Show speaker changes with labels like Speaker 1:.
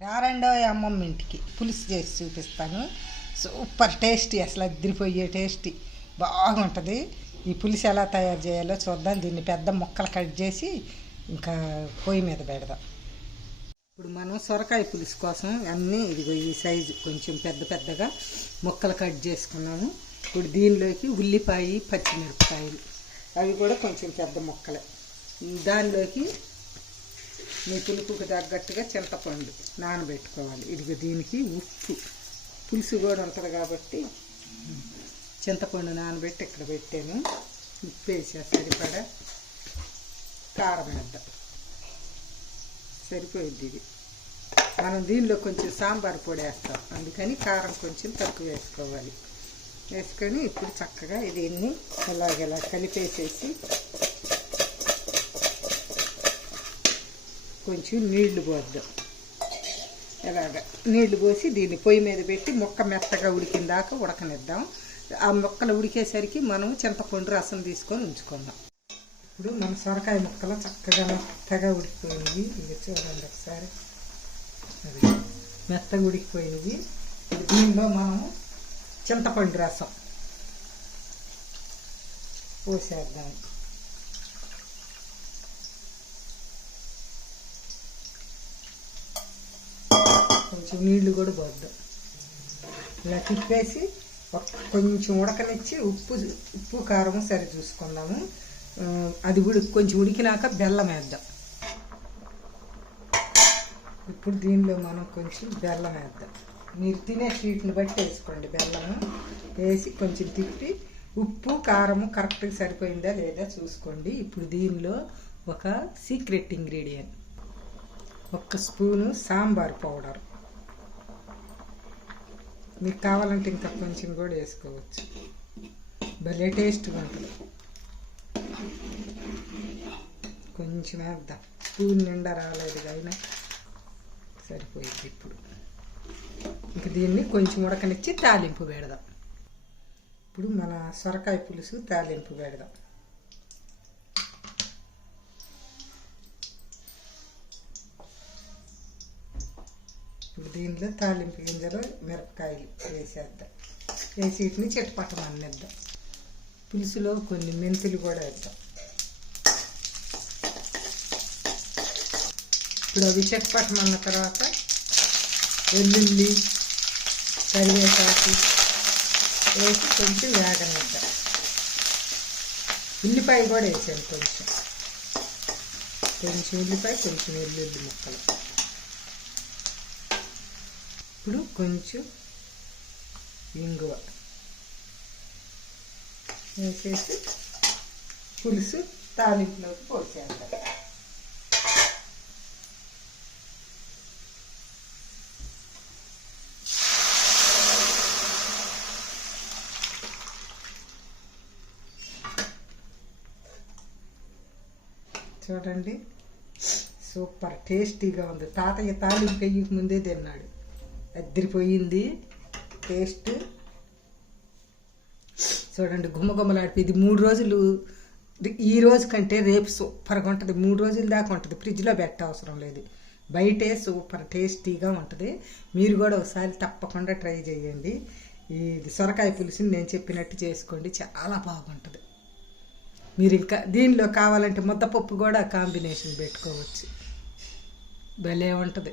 Speaker 1: రారండో అమ్మమ్మ ఇంటికి. పులుసు చేసి చూపిస్తాను. సూపర్ టేస్టీ అసలు అదిరిపోయే టేస్టీ. బాగుంటుంది. ఈ పులుసు ఎలా తయారు చేయాలో చూద్దాం. దీన్ని పెద్ద ముక్కలు కట్ చేసి ఇంకా పొయ్యి మీద పెడదాం. ఇప్పుడు మనం సొరకాయ పులుసు కోసం అన్నీ ఇదిగో ఈ సైజు కొంచెం పెద్ద పెద్దగా ముక్కలు కట్ చేసుకున్నాము. ఇప్పుడు దీనిలోకి ఉల్లిపాయ పచ్చిమిరపకాయలు. అవి కూడా కొంచెం పెద్ద ముక్కలే. దానిలోకి మీ పులుపుకి తగ్గట్టుగా చింతపండు నానబెట్టుకోవాలి. ఇదిగో దీనికి ఉప్పు. పులుసు కూడా ఉంటుంది కాబట్టి చింతపండు నానబెట్టి ఇక్కడ పెట్టాను. ఉప్పు వేసా సరిపడా కారం వేద్దాం సరిపోయింది ఇది. మనం దీనిలో కొంచెం సాంబార్ పొడి వేస్తాం. అందుకని కారం కొంచెం తక్కువ వేసుకోవాలి. వేసుకొని ఇప్పుడు చక్కగా దీన్ని ఇలాగ కలిపేసేసి కొంచెం నీళ్ళు పోద్దాం. ఇలాగ నీళ్ళు పోసి దీన్ని పొయ్యి మీద పెట్టి మొక్క మెత్తగా ఉడికిన దాకా ఉడకనిద్దాం. ఆ మొక్కలు ఉడికేసరికి మనం చింతపండు రసం తీసుకొని ఉంచుకుందాం. ఇప్పుడు మన సొరకాయ ముక్కలు చక్కగా మెత్తగా ఉడికిపోయినవి. ఇది చూడండి ఒకసారి. అది మెత్తగా ఉడికిపోయినవి. ఇప్పుడు దీనిలో మనము చింతపండు రసం పోసేద్దాం. కొంచెం నీళ్ళు కూడా పోద్దాం. ఇలా తిప్పేసి కొంచెం ఉడకనిచ్చి ఉప్పు ఉప్పు కారం సరి చూసుకుందాము. అది ఉడి కొంచెం ఉడికినాక బెల్లం వేద్దాం. ఇప్పుడు దీనిలో మనం కొంచెం బెల్లం వేద్దాం. మీరు తినే స్వీట్ని బట్టి వేసుకోండి బెల్లము. వేసి కొంచెం తిప్పి ఉప్పు కారము కరెక్ట్గా సరిపోయిందా లేదా చూసుకోండి. ఇప్పుడు దీనిలో ఒక సీక్రెట్ ఇంగ్రీడియంట్. ఒక్క స్పూను సాంబార్ పౌడర్. మీకు కావాలంటే ఇంకా కొంచెం కూడా వేసుకోవచ్చు. భలే టేస్ట్గా ఉంటుంది. కొంచెం వేద్దాం. స్పూన్ నిండా రాలేదు అయినా సరిపోయింది ఇప్పుడు. ఇంక దీన్ని కొంచెం ఉడకనిచ్చి తాలింపు పెడదాం. ఇప్పుడు మన సొరకాయ పులుసు తాలింపు పెడదాం. దీనిలో తాలింపు గింజలు మిరపకాయలు వేసేద్దాం. వేసి వీటిని చెట్టుపట్టం అన్నిద్దాం. పులుసులో కొన్ని మెంతులు కూడా వేద్దాం. ఇప్పుడు అవి చెట్టుపట్టం అన్న తర్వాత వెల్లుల్లి కరివేపాకు వేసి కొంచెం వేగనిద్దాం. ఉల్లిపాయ కూడా వేసాను కొంచెం. కొంచెం ఉల్లిపాయ కొంచెం వెల్లుల్లి ముక్కలు. ఇప్పుడు కొంచెం ఇంగువ. వేసేసి పులుసు తాలింపులోకి పోసేయాలి. చూడండి. సూపర్ టేస్టీగా ఉంది. తాతయ్య తాలింపు వెయ్యక ముందే తిన్నాడు. అద్దరిపోయింది. టేస్ట్. చూడండి గుమ్మగుమ్మలాడిపి ఇది మూడు రోజులు ఈ రోజు కంటే రేపు సూపర్గా ఉంటుంది. మూడు రోజుల దాకా ఉంటుంది. ఫ్రిడ్జ్లో పెట్ట అవసరం లేదు. బయటే సూపర్ టేస్టీగా ఉంటుంది. మీరు కూడా ఒకసారి తప్పకుండా ట్రై చేయండి. ఇది సొరకాయ పులుసుని నేను చెప్పినట్టు చేసుకోండి. చాలా బాగుంటుంది. మీరు ఇంకా దీనిలో కావాలంటే ముద్దపప్పు కూడా కాంబినేషన్ పెట్టుకోవచ్చు. భలే ఉంటుంది.